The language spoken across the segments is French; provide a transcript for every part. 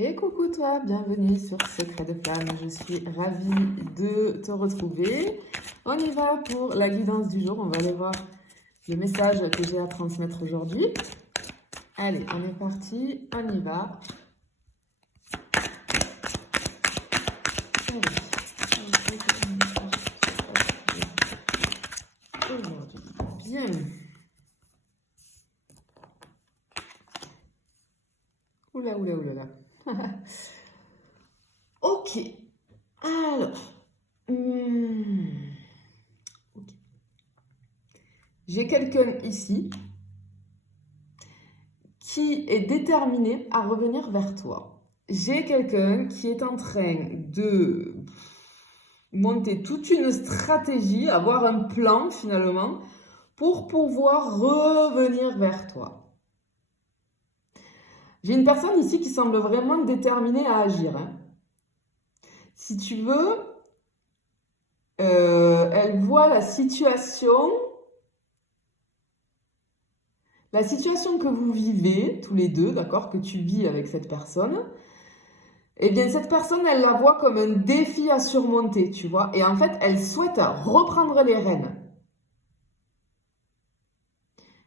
Et coucou toi, bienvenue sur Secret de Flamme, je suis ravie de te retrouver. On y va pour la guidance du jour, on va aller voir le message que j'ai à transmettre aujourd'hui. Allez, on est parti, on y va. Aujourd'hui, bien. Oula, oula, oula, là. Ok, alors. Ok. J'ai quelqu'un ici qui est déterminé à revenir vers toi. J'ai quelqu'un qui est en train de monter toute une stratégie, avoir un plan finalement, pour pouvoir revenir vers toi. J'ai une personne ici qui semble vraiment déterminée à agir. Si tu veux, elle voit la situation que vous vivez tous les deux, d'accord, que tu vis avec cette personne. Eh bien, cette personne, elle la voit comme un défi à surmonter, tu vois. Et en fait, elle souhaite reprendre les rênes.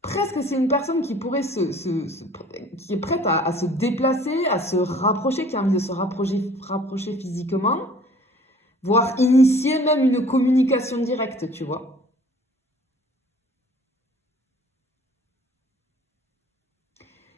Presque, c'est une personne qui pourrait qui est prête à se déplacer, à se rapprocher, qui a envie de se rapprocher physiquement, voire initier même une communication directe, tu vois.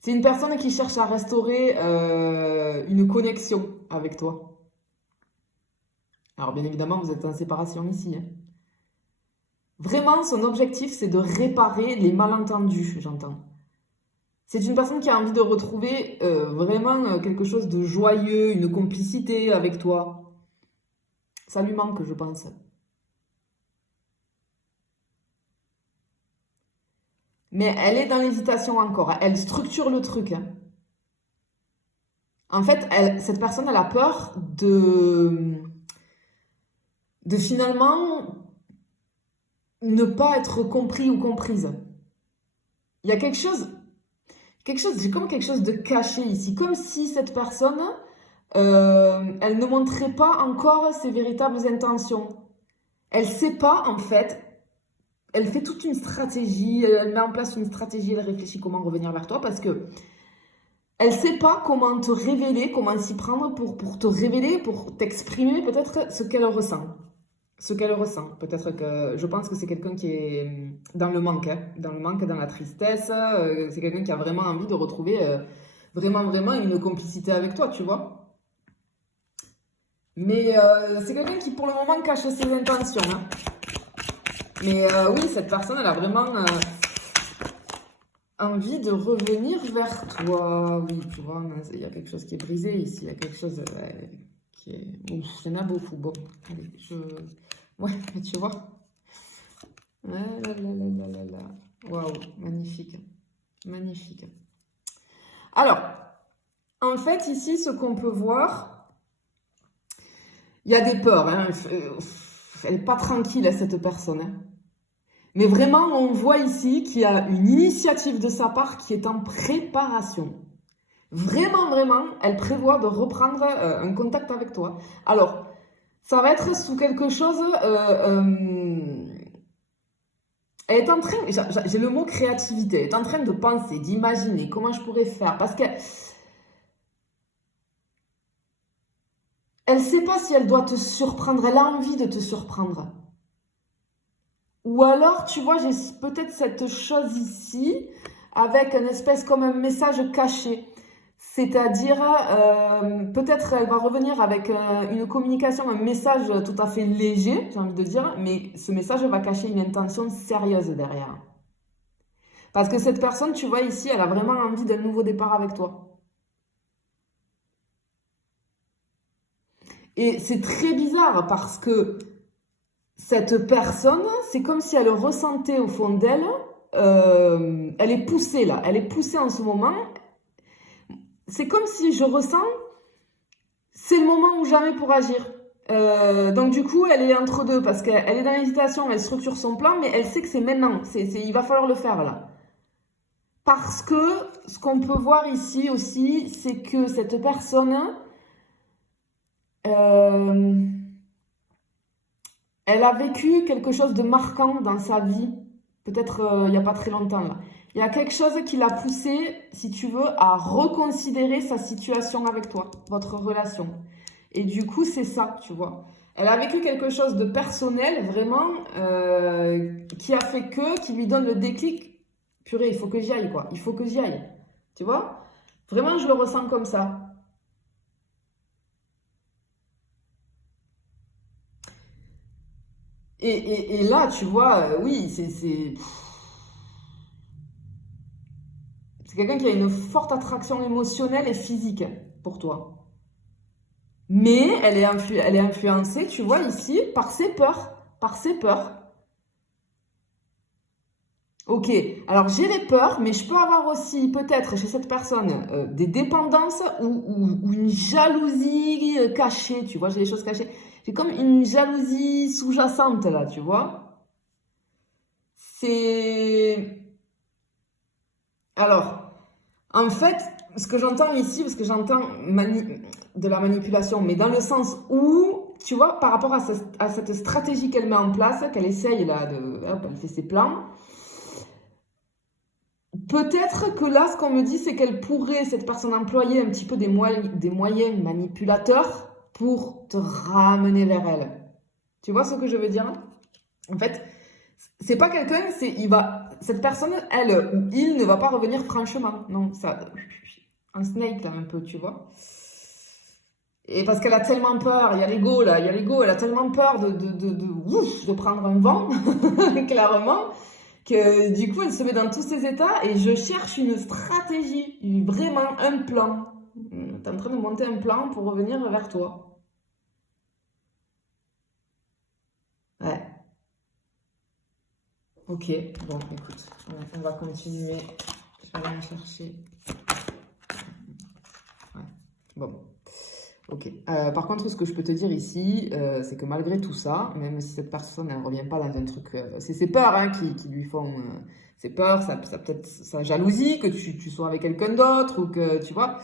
C'est une personne qui cherche à restaurer une connexion avec toi. Alors, bien évidemment, vous êtes en séparation ici. Vraiment, son objectif, c'est de réparer les malentendus, j'entends. C'est une personne qui a envie de retrouver vraiment quelque chose de joyeux, une complicité avec toi. Ça lui manque, je pense. Mais elle est dans l'hésitation encore. Elle structure le truc. En fait, cette personne, elle a peur de finalement ne pas être compris ou comprise. Il y a j'ai comme quelque chose de caché ici, comme si cette personne, elle ne montrait pas encore ses véritables intentions. Elle sait pas, en fait, elle fait toute une stratégie, elle met en place une stratégie, elle réfléchit comment revenir vers toi, parce que elle sait pas comment te révéler, comment s'y prendre pour te révéler, pour t'exprimer peut-être ce qu'elle ressent. Ce qu'elle ressent. Peut-être que je pense que c'est quelqu'un qui est dans le manque, dans le manque, dans la tristesse. C'est quelqu'un qui a vraiment envie de retrouver vraiment une complicité avec toi, tu vois. Mais c'est quelqu'un qui pour le moment cache ses intentions. Mais oui, cette personne, elle a vraiment envie de revenir vers toi. Oui, tu vois, il y a quelque chose qui est brisé ici. Il y a quelque chose qui est... Ouf, il y en a beaucoup. Bon, allez, ouais, mais tu vois. Ah là là là là là là. Waouh, magnifique. Magnifique. Alors, en fait, ici, ce qu'on peut voir, il y a des peurs. Elle n'est pas tranquille, cette personne. Mais vraiment, on voit ici qu'il y a une initiative de sa part qui est en préparation. Vraiment, elle prévoit de reprendre un contact avec toi. Alors, ça va être sous quelque chose... elle est en train, j'ai le mot créativité, elle est en train de penser, d'imaginer comment je pourrais faire. Parce qu'elle ne sait pas si elle doit te surprendre, elle a envie de te surprendre. Ou alors, tu vois, j'ai peut-être cette chose ici, avec une espèce comme un message caché. C'est-à-dire, peut-être elle va revenir avec une communication, un message tout à fait léger, j'ai envie de dire, mais ce message va cacher une intention sérieuse derrière. Parce que cette personne, tu vois ici, elle a vraiment envie d'un nouveau départ avec toi. Et c'est très bizarre parce que cette personne, c'est comme si elle ressentait au fond d'elle, elle est poussée là, elle est poussée en ce moment. C'est comme si je ressens, c'est le moment ou jamais pour agir. Donc du coup, elle est entre deux parce qu'elle est dans l'hésitation, elle structure son plan, mais elle sait que c'est maintenant, il va falloir le faire là. Parce que ce qu'on peut voir ici aussi, c'est que cette personne, euh, elle a vécu quelque chose de marquant dans sa vie, peut-être il n'y a pas très longtemps là. Il y a quelque chose qui l'a poussé, si tu veux, à reconsidérer sa situation avec toi, votre relation. Et du coup, c'est ça, tu vois. Elle a vécu quelque chose de personnel, vraiment, qui a fait qui lui donne le déclic. Purée, il faut que j'y aille, quoi. Il faut que j'y aille. Tu vois? Vraiment, je le ressens comme ça. Et là, tu vois, oui, c'est quelqu'un qui a une forte attraction émotionnelle et physique pour toi. Mais elle est influencée, tu vois, ici, par ses peurs. Par ses peurs. Ok, alors j'ai les peurs, mais je peux avoir aussi, peut-être, chez cette personne, des dépendances ou une jalousie cachée, tu vois, j'ai des choses cachées. J'ai comme une jalousie sous-jacente, là, tu vois. C'est... Alors, en fait, ce que j'entends ici, parce que j'entends de la manipulation, mais dans le sens où, tu vois, par rapport à cette stratégie qu'elle met en place, qu'elle essaye là, hop, elle fait ses plans, peut-être que là, ce qu'on me dit, c'est qu'elle pourrait, cette personne, employer un petit peu des moyens manipulateurs pour te ramener vers elle. Tu vois ce que je veux dire? En fait, c'est pas quelqu'un, cette personne, elle ou il ne va pas revenir franchement. Non, ça, un snake là un peu, tu vois. Et parce qu'elle a tellement peur, il y a l'ego là, il y a l'ego, elle a tellement peur de prendre un vent, clairement, que du coup elle se met dans tous ces états et je cherche une stratégie, vraiment un plan. T'es en train de monter un plan pour revenir vers toi. Ouais, ok, bon écoute, on va continuer. Je vais aller en chercher. Ouais, bon. Ok. Par contre, ce que je peux te dire ici, c'est que malgré tout ça, même si cette personne ne revient pas dans un truc, c'est ses peurs hein, qui lui font, ses peurs, ça peut-être sa jalousie, que tu sois avec quelqu'un d'autre ou que tu vois,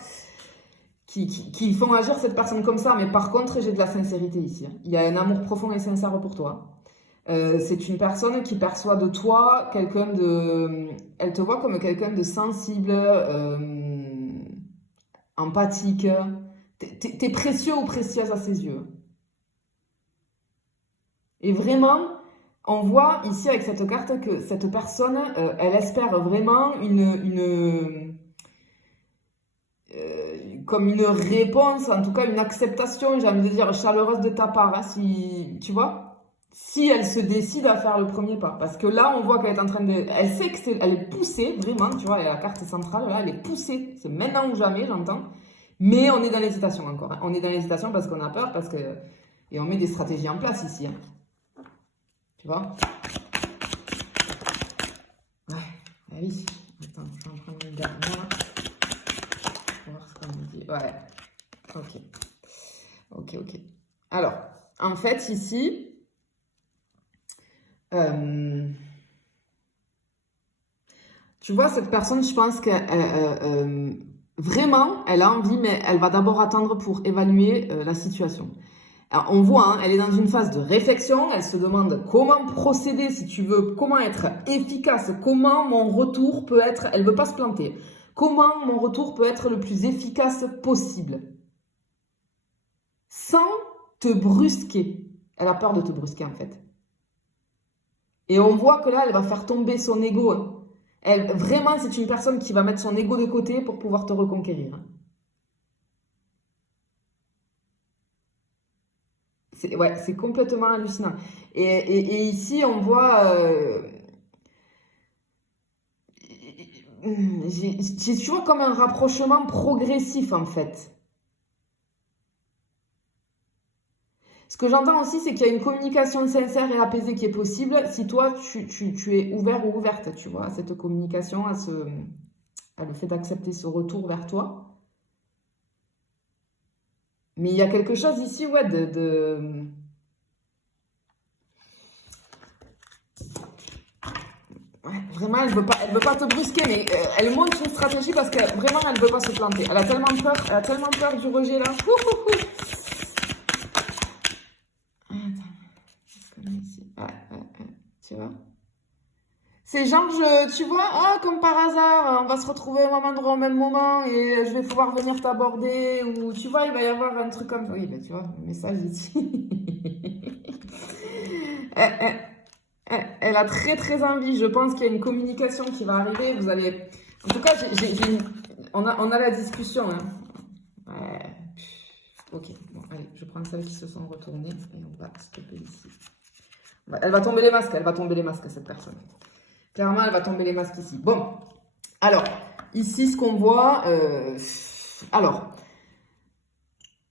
qui font agir cette personne comme ça. Mais par contre, j'ai de la sincérité ici, hein. Il y a un amour profond et sincère pour toi. C'est une personne qui perçoit de toi quelqu'un de, elle te voit comme quelqu'un de sensible, empathique. T'es précieux ou précieuse à ses yeux. Et vraiment, on voit ici avec cette carte que cette personne, elle espère vraiment comme une réponse, en tout cas une acceptation, j'ai envie de dire chaleureuse de ta part, hein, si tu vois, si elle se décide à faire le premier pas. Parce que là, on voit qu'elle est en train de, elle sait que elle est poussée, vraiment, tu vois, la carte centrale là, elle est poussée, c'est maintenant ou jamais, j'entends. Mais on est dans l'hésitation encore, hein. On est dans l'hésitation parce qu'on a peur, parce que et on met des stratégies en place ici, hein. Tu vois? Ouais, ah oui. Attends, je vais en prendre une dernière. On va voir ce qu'on me dit. Ouais, ok. Ok, ok. Alors, en fait, ici, tu vois, cette personne, je pense que vraiment, elle a envie, mais elle va d'abord attendre pour évaluer la situation. Alors, on voit, hein, elle est dans une phase de réflexion, elle se demande comment procéder, si tu veux, comment être efficace, comment mon retour peut être, elle veut pas se planter, comment mon retour peut être le plus efficace possible, sans te brusquer. Elle a peur de te brusquer, en fait. Et on voit que là, elle va faire tomber son ego, hein. Elle, vraiment, c'est une personne qui va mettre son ego de côté pour pouvoir te reconquérir, hein. Ouais, c'est complètement hallucinant. Et ici, on voit... j'ai toujours comme un rapprochement progressif, en fait. Ce que j'entends aussi, c'est qu'il y a une communication sincère et apaisée qui est possible si toi, tu es ouvert ou ouverte, tu vois, à cette communication, à le fait d'accepter ce retour vers toi. Mais il y a quelque chose ici, ouais, ouais, Vraiment, elle veut pas te brusquer, mais elle montre une stratégie parce que vraiment, elle veut pas se planter. Elle a tellement peur du rejet là. Ouh, ouh, ouh. Attends, qu'est-ce qu'on a ici? Tu vois? C'est genre, tu vois, ah, comme par hasard, on va se retrouver au même endroit au même moment et je vais pouvoir venir t'aborder ou tu vois, il va y avoir un truc comme ça. Oui, ben, tu vois, le message ici. elle, elle a très très envie. Je pense qu'il y a une communication qui va arriver. Vous allez. En tout cas, on a la discussion. Hein. Ouais. Ok, bon, allez, je prends celles qui se sont retournées et on va stopper ici. Elle va tomber les masques, cette personne. Clairement, elle va tomber les masques ici. Bon, alors, ici, ce qu'on voit, alors,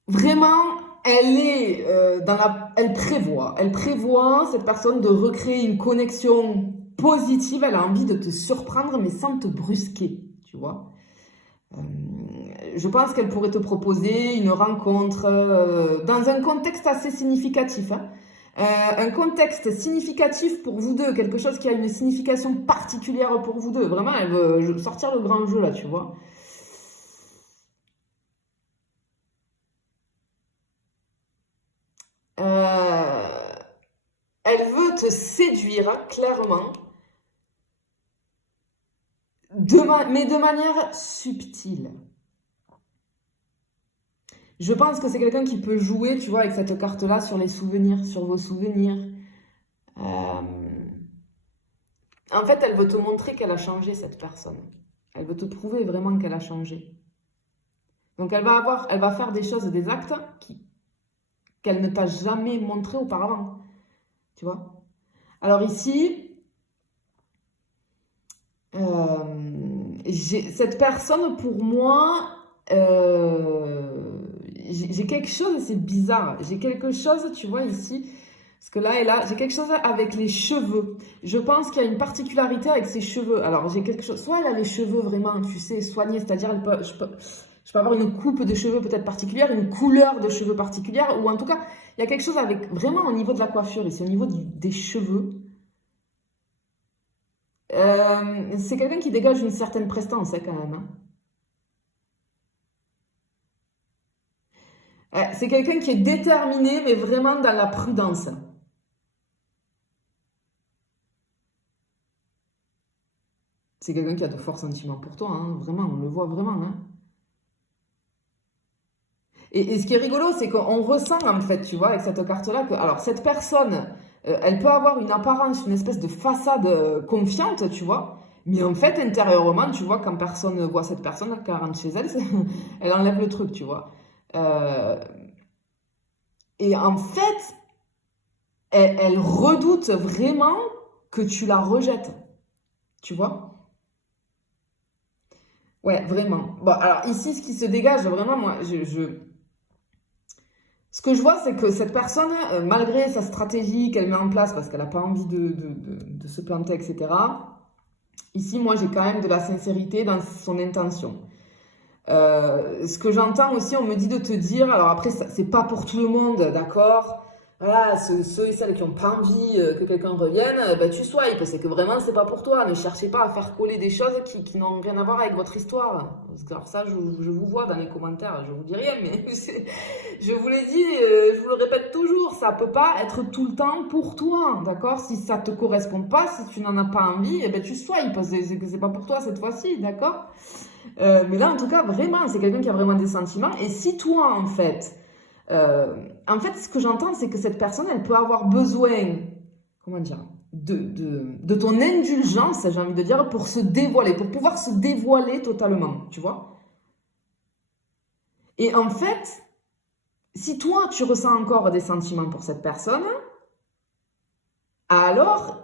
vraiment, elle est elle prévoit, cette personne, de recréer une connexion positive. Elle a envie de te surprendre, mais sans te brusquer, tu vois. Je pense qu'elle pourrait te proposer une rencontre dans un contexte assez significatif. Hein. Un contexte significatif pour vous deux, quelque chose qui a une signification particulière pour vous deux. Vraiment, elle veut sortir le grand jeu là, tu vois. Elle veut te séduire, clairement, mais de manière subtile. Je pense que c'est quelqu'un qui peut jouer, tu vois, avec cette carte-là sur les souvenirs, sur vos souvenirs. En fait, elle veut te montrer qu'elle a changé, cette personne. Elle veut te prouver vraiment qu'elle a changé. Donc, elle va faire des choses, des actes qu'elle ne t'a jamais montré auparavant. Tu vois? Alors ici, cette personne, pour moi, j'ai quelque chose, c'est bizarre. J'ai quelque chose, tu vois, ici, parce que là et là, j'ai quelque chose avec les cheveux. Je pense qu'il y a une particularité avec ses cheveux. Alors, j'ai quelque chose, soit elle a les cheveux vraiment, tu sais, soignés, c'est-à-dire, je peux avoir une coupe de cheveux peut-être particulière, une couleur de cheveux particulière, ou en tout cas, il y a quelque chose avec, vraiment au niveau de la coiffure, ici, au niveau des cheveux. C'est quelqu'un qui dégage une certaine prestance, hein, quand même. Hein. C'est quelqu'un qui est déterminé, mais vraiment dans la prudence. C'est quelqu'un qui a de forts sentiments pour toi, hein, vraiment, on le voit vraiment. Hein. Et ce qui est rigolo, c'est qu'on ressent, en fait, tu vois, avec cette carte-là, que alors, cette personne, elle peut avoir une apparence, une espèce de façade confiante, tu vois, mais en fait, intérieurement, tu vois, quand personne voit cette personne, quand elle rentre chez elle, elle enlève le truc, tu vois. Euh, et en fait, elle redoute vraiment que tu la rejettes, tu vois. Ouais, vraiment. Bon, alors ici, ce qui se dégage, vraiment, moi, ce que je vois, c'est que cette personne, malgré sa stratégie qu'elle met en place, parce qu'elle n'a pas envie de se planter, etc., ici, moi, j'ai quand même de la sincérité dans son intention. Ce que j'entends aussi, on me dit de te dire, alors après, c'est pas pour tout le monde, d'accord? Voilà, ceux et celles qui n'ont pas envie que quelqu'un revienne, ben, tu swipes. C'est que vraiment, c'est pas pour toi. Ne cherchez pas à faire coller des choses qui n'ont rien à voir avec votre histoire. Parce que, alors ça, je vous vois dans les commentaires, je vous dis rien, mais je vous l'ai dit, je vous le répète toujours, ça peut pas être tout le temps pour toi, d'accord? Si ça te correspond pas, si tu n'en as pas envie, eh ben, tu swipes. C'est que c'est pas pour toi cette fois-ci, d'accord? Mais là, en tout cas, vraiment, c'est quelqu'un qui a vraiment des sentiments. Et si toi, en fait, ce que j'entends, c'est que cette personne, elle peut avoir besoin, comment dire, de ton indulgence, j'ai envie de dire, pour se dévoiler, pour pouvoir se dévoiler totalement, tu vois. Et en fait, si toi, tu ressens encore des sentiments pour cette personne, alors,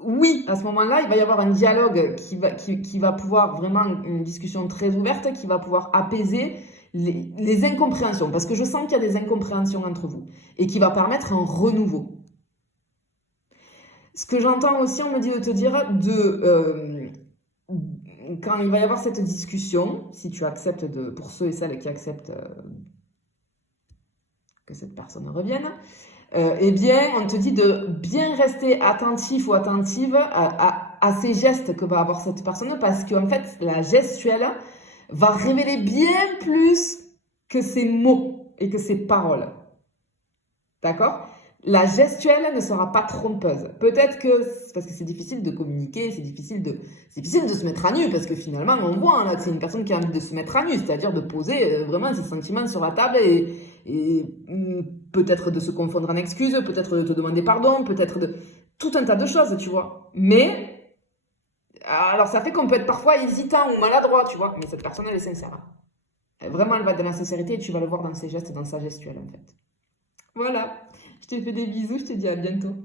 oui, à ce moment-là, il va y avoir un dialogue qui va pouvoir vraiment, une discussion très ouverte, qui va pouvoir apaiser les incompréhensions, parce que je sens qu'il y a des incompréhensions entre vous, et qui va permettre un renouveau. Ce que j'entends aussi, on me dit de te dire, quand il va y avoir cette discussion, si tu acceptes pour ceux et celles qui acceptent que cette personne revienne, eh bien, on te dit de bien rester attentif ou attentive à ces gestes que va avoir cette personne parce qu'en fait, la gestuelle va révéler bien plus que ses mots et que ses paroles. D'accord? La gestuelle ne sera pas trompeuse. Peut-être que, parce que c'est difficile de communiquer, c'est difficile de se mettre à nu, parce que finalement, on voit là, que c'est une personne qui a envie de se mettre à nu, c'est-à-dire de poser vraiment ses sentiments sur la table et peut-être de se confondre en excuses, peut-être de te demander pardon, peut-être de tout un tas de choses, tu vois. Mais, alors ça fait qu'on peut être parfois hésitant ou maladroit, tu vois, mais cette personne, elle est sincère. Vraiment, elle va être dans la sincérité et tu vas le voir dans ses gestes et dans sa gestuelle, en fait. Voilà, je te fais des bisous, je te dis à bientôt.